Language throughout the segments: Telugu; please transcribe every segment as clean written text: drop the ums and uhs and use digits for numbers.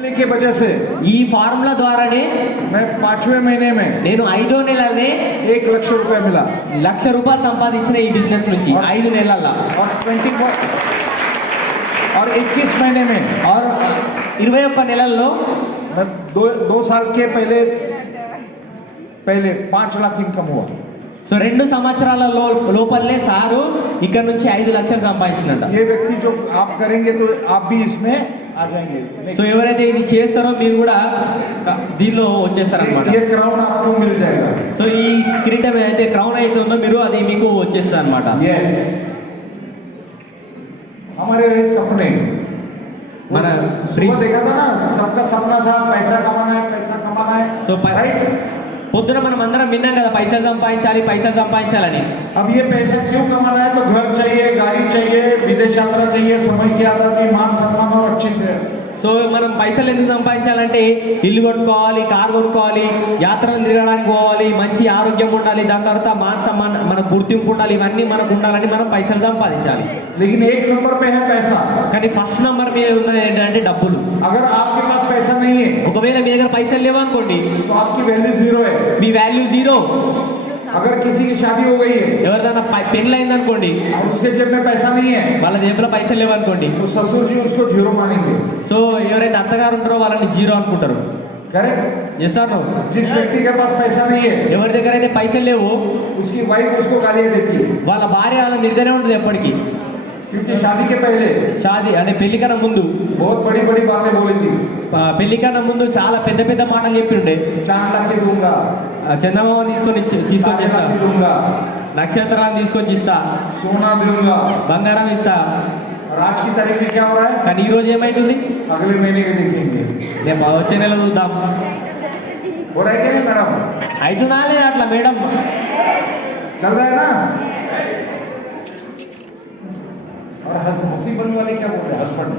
की वजह से ఈ ఫార్ములా ద్వారానే मैं 5वें महीने में నేను 5వ నెలలోనే 1 लाख रुपए मिला ₹1 లక్ష సంపాదించిన ఈ బిజినెస్ నుంచి 5 నెలల్లో और 21 और 21 महीने में और 21 నెలల్లో मैं दो साल के पहले 5 लाख इनकम हुआ। సో 2 సంవత్సరాల లోపలనే సారు ఇక్కడ నుంచి 5 లక్షలు సంపాదించినట్ట। ये व्यक्ति जो आप करेंगे तो आप भी इसमें आ जाएंगे। సో ఎవరైతే ఇది చేస్తారో మీరు కూడా దీనిలో వచ్చేస్తారన్నమాట। ये क्राउन आपको मिल जाएगा। సో ఈ కిరీటం అయితే క్రౌన్ అయితే ఉందో మీరు అది మీకు వచ్చేస్తారన్నమాట। यस हमारे सपने మన सुबह देखा था ना, सबका सपना था पैसा कमाना है సో राइट। పొద్దున మనం అందరం విన్నాం కదా పైసలు సంపాదించాలని। अब ये पैसा क्यों कमाना है? तो घर चाहिए, गाड़ी चाहिए, विदेश यात्रा चाहिए, समय की आजादी, मान सम्मान और अच्छी से। సో మనం పైసలు ఎందుకు సంపాదించాలంటే ఇల్లు కొట్టుకోవాలి, కారు కొనుక్కోవాలి, యాత్రలు తిరగడానికి పోవాలి, మంచి ఆరోగ్యం ఉండాలి, దాని తర్వాత మనకు గుర్తింపు ఉండాలి, ఇవన్నీ మనకు ఉండాలని మనం పైసలు సంపాదించాలి। लेकिन 1 नंबर पे है पैसा। కానీ ఫస్ట్ నంబర్ మీద ఉన్నది ఏంటంటే డబ్బులు। अगर आपके पास पैसा नहीं है, ఒకవేళ మీ దగ్గర పైసలు లేవు అనుకోండి, तो आपकी वैल्यू जीरो है। మీ వాల్యూ జీరో। अगर किसी की शादी हो गई है ఎవరిదైనా పెళ్ళి అయింది అనుకోండి, और उसके जेब में पैसा नहीं है, వాళ్ళ జేబులో పైసలు లేవు అనుకోండి, तो ससुर जी उसको जीरो मानेंगे। సో ఎవరైతే అత్తగారు ఉంటారో వాళ్ళని జీరో అనుకుంటారు। करेक्ट। చేస్తారు। जिस व्यक्ति के पास पैसा नहीं है, ఎవరి దగ్గర అయితే పైసలు లేవు उसकी वाइफ उसको गालियां देती है, వాళ్ళ భార్య వాళ్ళ నిర్దనే ఉంటుంది ఎప్పటికీ। क्योंकि शादी के पहले షాది అంటే పెళ్లి కన్నా ముందు बहुत बड़ी बड़ी बातें बोली थी। పెళ్లి కన్నా ముందు చాలా పెద్ద పెద్ద మాటలు చెప్పిండే। 4 लाख दूंगा, చందమామ తీసుకొని 7 ఇస్తా, लाख दूंगा, నక్షత్రాన్ని తీసుకొచ్చి ఇస్తా, सोना दूंगा। బంగారం ఇస్తా। और आज की तारीख में क्या हो रहा है? కానీ ఈ రోజు ఏమైతుంది? अगले महीने के देखेंगे। రేపు వచ్చే నెల చూద్దాం। हो रहा है क्या नहीं मैडम? అవుతుందా లేదా అట్లా మేడం? चल रहा है ना? और हंसी बनने वाले क्या बोल रहे हैं? हस्बैंड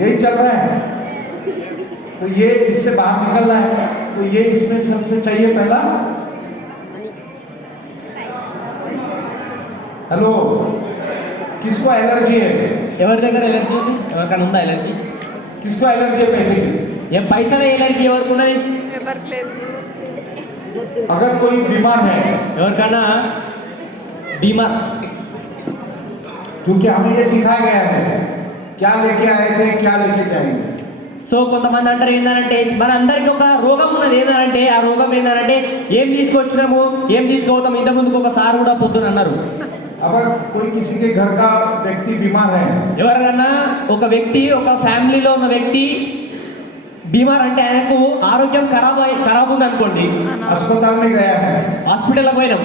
यही चल रहा है। तो ये इससे बाहर निकलना है, तो ये इसमें सबसे चाहिए पहला। हेलो, किसको एलर्जी है? ఎవరి దగ్గర ఎలర్జీ ఉంది? ఎవరికైనా ఉందా ఎలర్జీ? किसको एलर्जी है पैसे की? ఏం పైసల ఎలర్జీ ఎవరికి ఉన్నది? अगर कोई बीमार है, ఎవరికైనా బీమార్, क्योंकि हमें ये सिखाया गया है क्या लेके आए थे क्या लेके जाएंगे। సో కొంతమంది అంటారు ఏంటంటే మన అందరికి ఒక రోగం ఉన్నది ఏంటంటే ఆ రోగం ఏంటంటే ఏం తీసుకొచ్చినాము ఏం తీసుకుపోతాం। ఇంత ముందుకు ఒకసారి కూడా పొద్దున అన్నారు, अगर कोई किसी के घर का व्यक्ति बीमार है, ఎవరికన్నా ఒక వ్యక్తి ఒక ఫ్యామిలీలో ఉన్న వ్యక్తి బీమార్ అంటే ఆయనకు ఆరోగ్యం ఖరాబ్ ఉంది అనుకోండి, अस्पताल में गया है, హాస్పిటల్కి పోయినాం,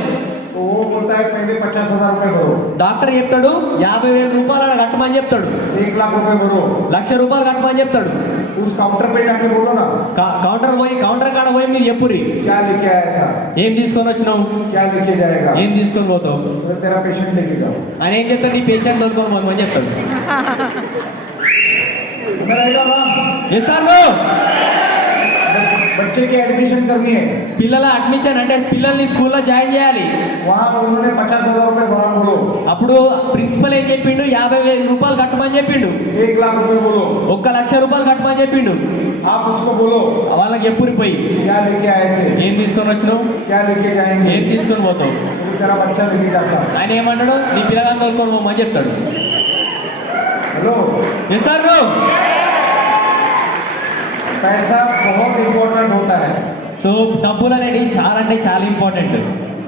तो वो बोलता है पहले 50,000 रुपए भरो, డాక్టర్ చెప్తాడు 50,000 అలా కట్టమని చెప్తాడు, 1 लाख रुपए भरो। ₹1 లక్ష కట్టమని చెప్తాడు। उस काउंटर पे जाके बोलो ना కౌంటర్ కాడ పోయి మీరు చెప్పుర్రి, क्या लेके आया था, ఏం తీసుకొని వచ్చినావు, क्या लेके जाएगा, ఏం తీసుకొని పోతావు, तो तेरा पेशेंट लेके जाओ। ఆయన ఏం చెప్తాడు, నీ పేషెంట్ తోలుకొని పోమని చెప్తాడు। मेरा ये बाबा, ఎస్ సార్, बच्चे की एडमिशन करनी है, పిల్లల అడ్మిషన్ అంటే పిల్లల్ని స్కూల్లో జాయిన్ చేయాలి। वहाँ उन्होंने 50,000 रुपए भरा, बोलो అప్పుడు ప్రిన్సిపల్ ఏం చెప్పిండు, ₹50,000 కట్టమని చెప్పిండు, 1 लाख रुपए बोलो। ₹1 లక్ష కట్టమని చెప్పిండు। आप उसको बोलो వాళ్ళకి ఎప్పురిపోయి क्या लेके आए थे, ఏం తీసుకొని వచ్చినావు, क्या लेके जाएंगे, ఏం తీసుకొని పోతావు, तो तेरा बच्चा लेके जा सकता। ఆయన ఏమంటాడు, నీ పిల్లగాని తోలుకొని పోమని చెప్తాడు। हेलो, ఎస్ సార్, पैसा बहुत इम्पोर्टेंट होता है, సో డబ్బులు అనేది చాలా అంటే చాలా ఇంపార్టెంట్।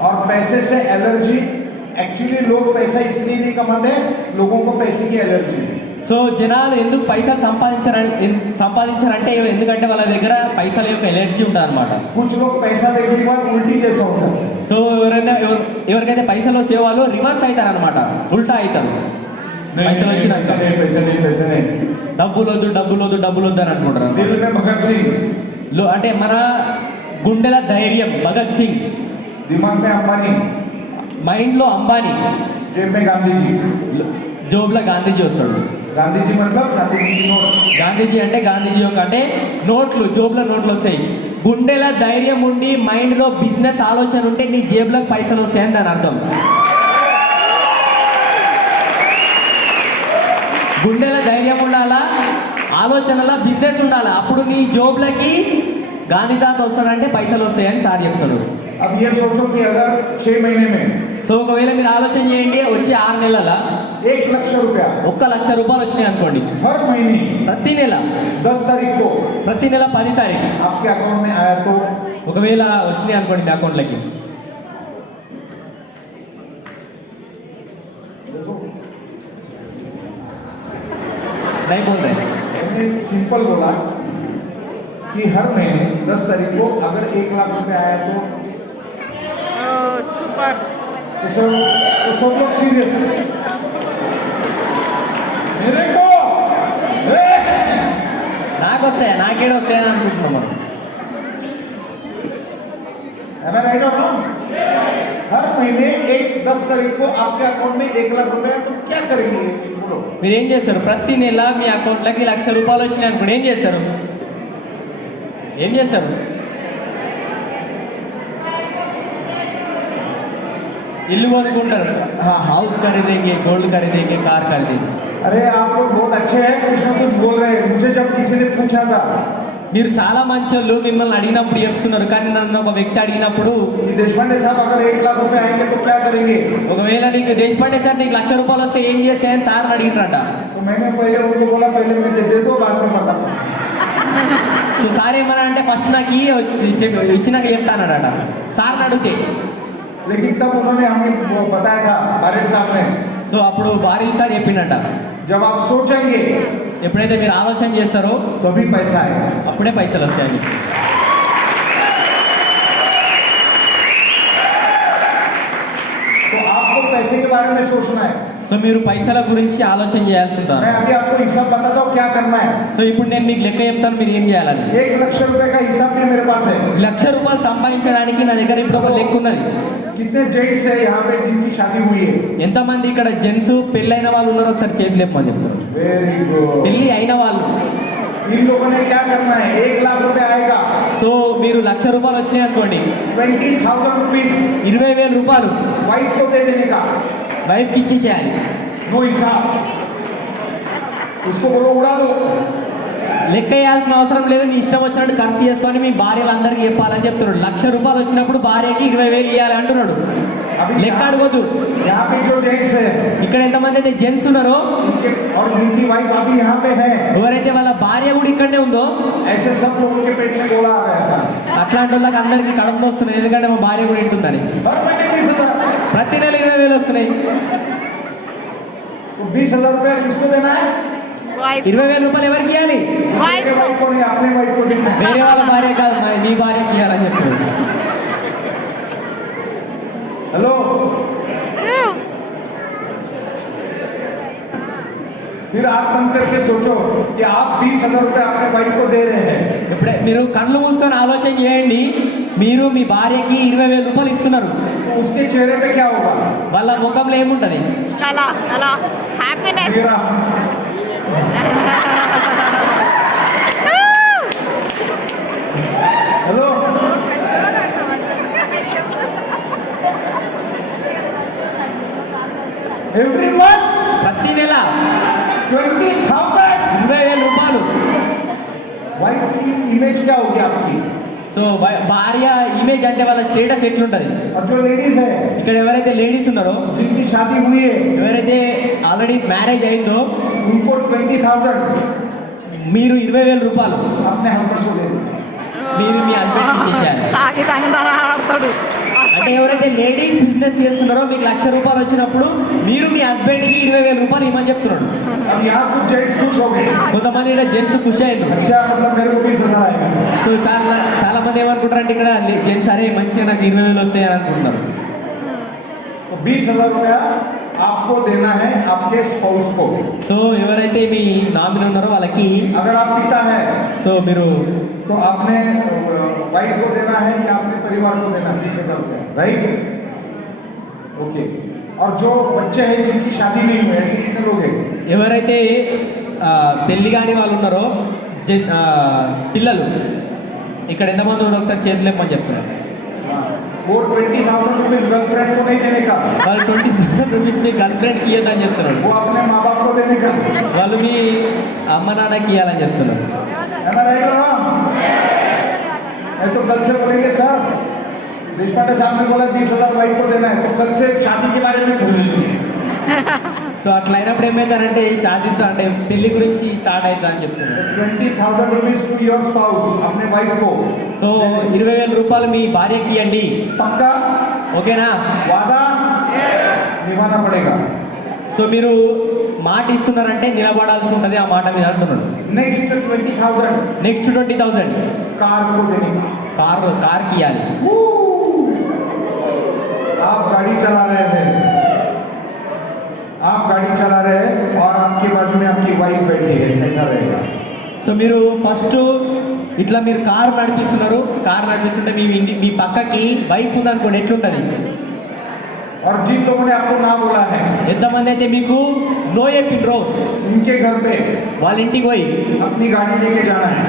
और पैसे से एलर्जी, एक्चुअली लोग पैसा इसलिए नहीं कमाते, लोगों को पैसे की एलर्जी। సో జనాలు ఎందుకు పైసలు సంపాదించారంటే ఎందుకంటే వాళ్ళ దగ్గర పైసల యొక్క ఎలర్జీ ఉంటుంది అనమాట। कुछ लोग पैसा देखने के बाद उल्टी जैसा होता है। సో ఎవరికైతే పైసలు వచ్చే వాళ్ళు రివర్స్ అవుతారు అనమాట, ఉల్టా అవుతారు। పైసలు వచ్చినాక पैसा नहीं, డబ్బులు వద్దు అని అనుకుంటారు। दिल में भगत सिंह, అంటే మన గుండెల ధైర్యం భగత్ సింగ్, दिमाग में अंबानी, మైండ్లో అంబానీ, जेब में गांधी जी। జోబులో గాంధీజీ వస్తాడు। गांधी जी मतलब गांधी जी की नोट। గాంధీజీ అంటే గాంధీజీ యొక్క అంటే నోట్లు, జోబులో నోట్లు వస్తాయి। గుండెల ధైర్యం ఉండి మైండ్లో బిజినెస్ ఆలోచన ఉంటే నీ జేబులకు పైసలు వస్తాయని దాని అర్థం। గుండెల ధైర్యం ఉండాలా, ఆలోచనల బిజినెస్ ఉండాలా. అప్పుడు నీ జోబ్లకి గాంధీదాత వస్తాడంటే పైసలు వస్తాయని సార్ చెప్తారు. अब ये सोचो कि अगर 6 महीने में సో ఒకవేళ మీరు ఆలోచన చేయండి, వచ్చే 6 నెలల 1 लाख रुपया 1 లక్ష రూపాయలు వచ్చినాయి అనుకోండి. हर महीने ప్రతి నెల 10 तारीख को ప్రతి నెల 10 తారీఖు आपके अकाउंट में आया तो ఒకవేళ వచ్చినాయి అనుకోండి మీ అకౌంట్లకి. नहीं बोल रहे. मैंने सिंपल बोला कि हर महीने 10 तारीख को अगर 1 लाख रुपया आया तो सुपर सब लोग सीरियस मेरे को నాకు వస్తాయి, నాకేడ వస్తాయని అనుకుంటున్నాం మనం. Am I right or wrong? हर महीने 10 तारीख को आपके अकाउंट में 1 लाख रुपया तो क्या करेंगे बोलो? మీరు ఏం చేస్తారు? ప్రతి నెల మీ అకౌంట్లోకి 1 లక్ష రూపాయలు వచ్చినాయి అనుకోండి, ఏం చేస్తారు? ఏం చేస్తారు? ఇల్లు కొనుక్కుంటారు, హౌస్ ఖరీదేంगे, గోల్డ్ ఖరీదేంगे, కార్ ఖరీదేంगे. अरे आप लोग बहुत अच्छे हैं, कुछ ना कुछ बोल रहे हैं. मुझे जब किसी ने पूछा था మీరు చాలా మంచోళ్ళు, మిమ్మల్ని అడిగినప్పుడు చెప్తున్నారు. కానీ నన్ను ఒక వ్యక్తి అడిగినప్పుడు, कि देशपांडे साहब अगर 1 लाख रुपए आएंगे तो क्या करेंगे, ఒకవేళ నీకు దేశపాండే సార్ నీకు 1 లక్ష రూపాయలు వస్తే ఏం చేస్తాయని సార్ అడిగినట. तो मैंने पहले उनको बोला पहले मुझे दे दो बाद में बता. సో సార్ ఏమన్నా అంటే ఫస్ట్ నాకు ఇచ్చినాక చెప్తానట సార్ని అడిగితే. लेकिन तब उन्होंने हमें वो बताया था बारेड साहब ने, సో అప్పుడు బారిల్ సార్ చెప్పిండట, जब आप सोचेंगे ఎప్పుడైతే మీరు ఆలోచన చేస్తారో तभी पैसा आएगा. అప్పుడే పైసలు వస్తాయని. तो आपको पैसे के बारे में सोचना है. సో మీరు పైసల గురించి ఆలోచన చేయాల్సి ఉంటుంది. मैं अभी आपको हिसाब बताता हूँ क्या करना है. సో ఇప్పుడు నేను మీకు లెక్క చెప్తాను, మీరు ఏం చేయాలని. 1 लाख रुपए का हिसाब भी मेरे पास है. 1 లక్ష రూపాయలు సంపాదించడానికి నా దగ్గర ఇప్పుడు ఒక లెక్క ఉన్నది. कितने जेंट्स है यहाँ पे जिनकी शादी हुई है? ఎంతమంది ఇక్కడ జెంట్స్ పెళ్ళైన వాళ్ళు ఉన్నారో ఒకసారి చేతులు లేపమని చెప్తారు. Very good. పెళ్ళి అయిన వాళ్ళు. इन लोगों ने क्या करना है? 1 लाख रुपए आएगा, సో మీరు 1 లక్ష రూపాయలు వచ్చినాయి అనుకోండి, 20,000 रुपीज 20,000 రూపాయలు वाइफ को दे देने का. వైఫ్కి ఇచ్చేసేయాలి. नो हिसाब, उसको बोलो उड़ा दो. లెక్క వేయాల్సిన అవసరం లేదు, నీ ఇష్టం వచ్చినట్టు ఖర్చు చేసుకొని మీ భార్యలందరికీ చెప్పాలని చెప్తున్నాడు. 1 లక్ష రూపాయలు వచ్చినప్పుడు భార్యకి 20,000 ఇవ్వాలి అంటున్నాడు. లెక్క అడగొద్దు. यहाँ पे जो जेंट्स है ఇక్కడ ఎంతమంది అయితే జెంట్స్ ఉన్నారో उनके और जिनकी वाइफ अभी यहाँ पे है, ఎవరైతే వాళ్ళ భార్య కూడా ఇక్కడనే ఉందో ऐसे सब लोगों के पेट में गोला आ गया था. అట్లాంటి వాళ్ళకి అందరికీ కడుపు వస్తున్నాయి, ఎందుకంటే మా భార్య కూడా ఇంటుందని. हर महीने 20,000. ప్రతి నెల 20,000 వస్తున్నాయి. तो 20,000 रुपया किसको देना है? वाइफ 20,000 రూపాయలు ఎవరికి ఇవ్వాలి? दूसरे के वाइफ को नहीं, अपने वाइफ को देना है. వేరే వాళ్ళ భార్య కాదు, నీ భార్యకి ఇవ్వాలని చెప్తున్నాడు. हेलो, फिर आप बंद करके सोचो कि आप 20,000 रुपये अपने वाइफ को दे रहे हैं. ఇప్పుడే మీరు కళ్ళు మూసుకొని ఆలోచన చేయండి, మీరు మీ భార్యకి 20,000 రూపాయలు ఇస్తున్నారు. तो उसके चेहरे पे क्या होगा? వాళ్ళ ముఖంలో ఏముంటది? चला चला हैप्पीनेस मेरा हेलो, एवरीवन ప్రతి నెల 20,000. 20,000 రూపాయలు. वाइफ की इमेज क्या होगी आपकी? సో భార్య ఇమేజ్ అంటే వాళ్ళ స్టేటస్ ఎట్లుంటది? और जो लेडीज है ఇక్కడ ఎవరైతే లేడీస్ ఉన్నారో, जिनकी शादी हुई है, ఎవరైతే ఆల్రెడీ మ్యారేజ్ అయిందో, उनको 20,000 మీరు 20,000 రూపాయలు अपने हस्बैंड को दे दो. మీరు మీ హస్బెండ్కి ఇచ్చేయాలి. తాగి ఆడతాడు. అంటే ఎవరైతే లేడీస్ బిజినెస్ చేస్తున్నారో మీకు 1 లక్ష రూపాయలు వచ్చినప్పుడు మీరు మీ హస్బెండ్కి 20,000 రూపాయలు ఇవ్వమని చెప్తున్నాడు. अब यहाँ कुछ जेंट्स खुश हो गए. కొంతమంది ఇక్కడ జెంట్స్ ఖుషి అయ్యారు. अच्छा, मतलब मेरे को 20,000 आएगा. సో చాలా మంది ఏమనుకుంటారు అంటే ఇక్కడ జెంట్స్ అరే మంచిగా నాకు 20,000 వస్తాయని అనుకుంటున్నారు. तो 20,000 रुपया आपको देना है आपके स्पाउस को. సో ఎవరైతే మీ నామినీ ఉన్నారో వాళ్ళకి, अगर आप पिता है సో మీరు तो आपने वाइफ को देना है या अपने परिवार को देना है 20,000 रुपया, राइट? ओके. और जो बच्चे हैं जिनकी शादी नहीं हुई, ऐसे कितने लोग हैं? ఎవరైతే పెళ్లి కాని వాళ్ళు ఉన్నారో పిల్లలు ఇక్కడ ఎంతమంది ఉన్నారో ఒకసారి చేతులు లేపమని చెప్తున్నారు. हाँ. वो 20,000 रुपीज गर्लफ्रेंड को नहीं देने का, వాళ్ళు 20,000 రూపీస్ మీ గర్ల్ ఫ్రెండ్కి ఇవ్వద్దని చెప్తున్నాడు. वो अपने माँ बाप को देने का। వాళ్ళు మీ అమ్మ నాన్నకి ఇవ్వాలని చెప్తున్నారు. है ना, राइट और रॉन्ग? मैं तो कल से बोलेंगे सर, देशपांडे साहब ने बोला 20,000 वाइफ को देना है, तो कल से शादी के बारे में भूलेंगे। సో అట్లా అయినప్పుడు ఏమవుతారంటే షాదీతో అంటే పెళ్లి గురించి స్టార్ట్ అవుతుంది అని చెప్తున్నారు. 20,000 रुपीज टू योर स्पाउस, अपने वाइफ को। సో 20,000 రూపాయలు మీ భార్యకి ఇవ్వండి, पक्का ఓకేనా? वादा निभाना पड़ेगा। సో మీరు మాట ఇస్తున్నారంటే నిలబడాల్సి ఉంటుంది ఆ మాట మీద అంటున్నాడు. नेक्स्ट 20,000 నెక్స్ట్ 20,000 कार को देने का। కార్కి ఇవ్వాలి. आप गाड़ी चला रहे हैं, आप गाड़ी चला रहे हैं और आपके बाजू में आपकी वाइफ बैठी है, कैसा रहेगा? సో మీరు ఫస్ట్ ఇట్లా మీరు కారు నడిపిస్తుంటే మీ పక్కకి వైఫ్ ఉందనుకోండి, ఎట్లుంటుంది? और जिन लोगों ने आपको ना बोला है, ఎంతమంది అయితే మీకు నో చెప్పిండ్రో उनके घर पे వాళ్ళ ఇంటికి పోయి अपनी गाड़ी लेके जाना है।